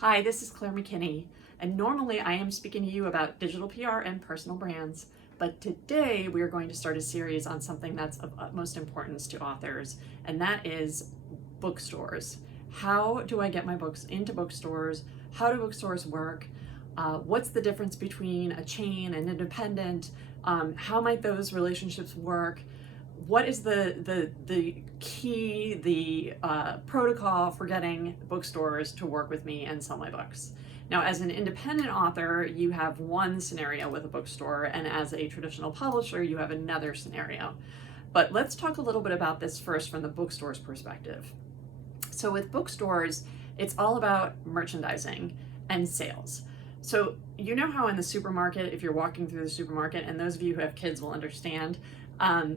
Hi, this is Claire McKinney, and normally I am speaking to you about digital PR and personal brands, but today we are going to start a series on something that's of utmost importance to authors, and that is bookstores. How do I get my books into bookstores? How do bookstores work? What's the difference between a chain and independent? How might those relationships work? What is the key, the protocol for getting bookstores to work with me and sell my books? Now, as an independent author, you have one scenario with a bookstore, and as a traditional publisher, you have another scenario. But let's talk a little bit about this first from the bookstore's perspective. So with bookstores, it's all about merchandising and sales. So you know how in the supermarket, if you're walking through the supermarket, and those of you who have kids will understand,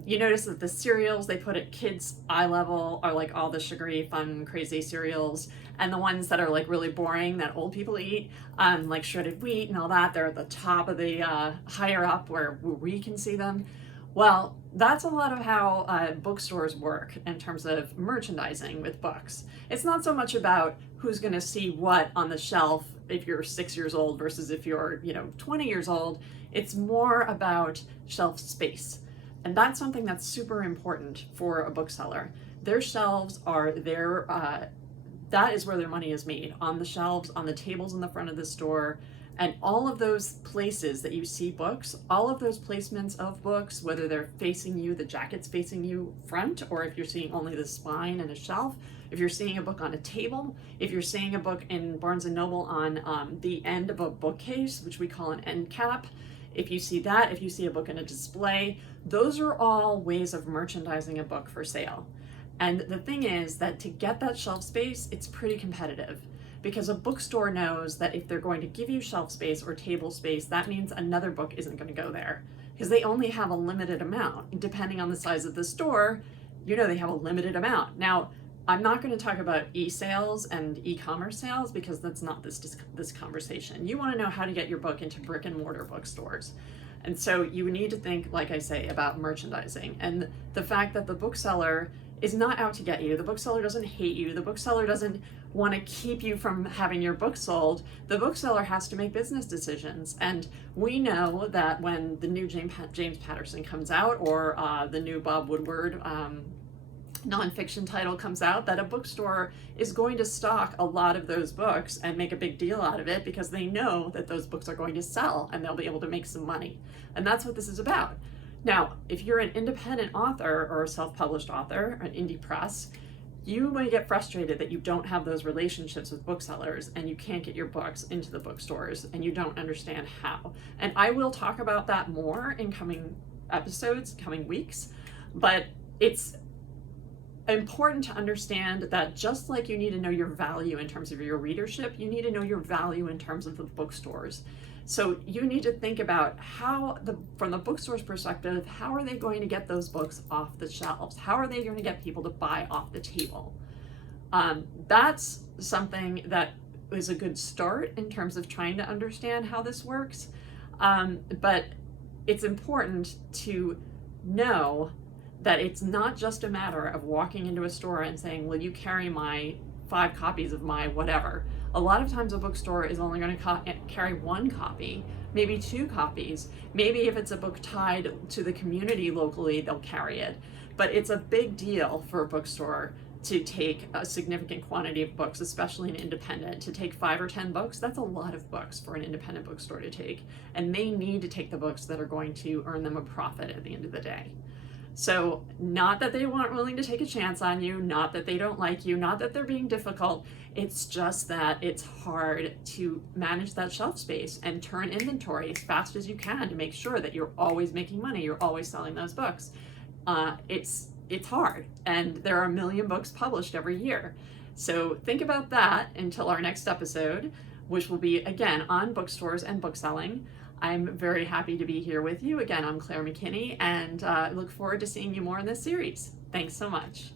you notice that the cereals they put at kids' eye level are like all the sugary, fun, crazy cereals, and the ones that are like really boring that old people eat, like shredded wheat and all that, they're at the top of the higher up where we can see them. Well, that's a lot of how bookstores work in terms of merchandising with books. It's not so much about who's going to see what on the shelf if you're 6 years old versus if you're 20 years old. It's more about shelf space. And that's something that's super important for a bookseller. Their shelves are that is where their money is made, on the shelves, on the tables in the front of the store, and all of those places that you see books, all of those placements of books, whether they're facing you, the jacket's facing you front, or if you're seeing only the spine and a shelf, if you're seeing a book on a table, if you're seeing a book in Barnes & Noble on the end of a bookcase, which we call an end cap, if you see that, if you see a book in a display, those are all ways of merchandising a book for sale. And the thing is that to get that shelf space, it's pretty competitive, because a bookstore knows that if they're going to give you shelf space or table space, that means another book isn't going to go there, because they only have a limited amount. Depending on the size of the store, they have a limited amount. Now, I'm not going to talk about e-sales and e-commerce sales because that's not this conversation. You want to know how to get your book into brick and mortar bookstores. And so you need to think, like I say, about merchandising and the fact that the bookseller is not out to get you. The bookseller doesn't hate you. The bookseller doesn't want to keep you from having your book sold. The bookseller has to make business decisions. And we know that when the new James Patterson comes out, or the new Bob Woodward nonfiction title comes out, that a bookstore is going to stock a lot of those books and make a big deal out of it because they know that those books are going to sell and they'll be able to make some money. And that's what this is about. Now, if you're an independent author or a self-published author, an indie press, you may get frustrated that you don't have those relationships with booksellers and you can't get your books into the bookstores and you don't understand how. And I will talk about that more in coming episodes, coming weeks, but it's important to understand that just like you need to know your value in terms of your readership, you need to know your value in terms of the bookstores. So you need to think about from the bookstore's perspective, how are they going to get those books off the shelves? How are they going to get people to buy off the table? That's something that is a good start in terms of trying to understand how this works. But it's important to know that it's not just a matter of walking into a store and saying, will you carry my 5 copies of my whatever? A lot of times a bookstore is only going to carry 1 copy, maybe 2 copies. Maybe if it's a book tied to the community locally, they'll carry it. But it's a big deal for a bookstore to take a significant quantity of books, especially an independent. To take 5 or 10 books, that's a lot of books for an independent bookstore to take. And they need to take the books that are going to earn them a profit at the end of the day. So not that they weren't willing to take a chance on you, not that they don't like you, not that they're being difficult. It's just that it's hard to manage that shelf space and turn inventory as fast as you can to make sure that you're always making money, you're always selling those books. It's hard, and there are 1 million books published every year. So think about that until our next episode, which will be, again, on bookstores and bookselling. I'm very happy to be here with you. Again, I'm Claire McKinney, and look forward to seeing you more in this series. Thanks so much.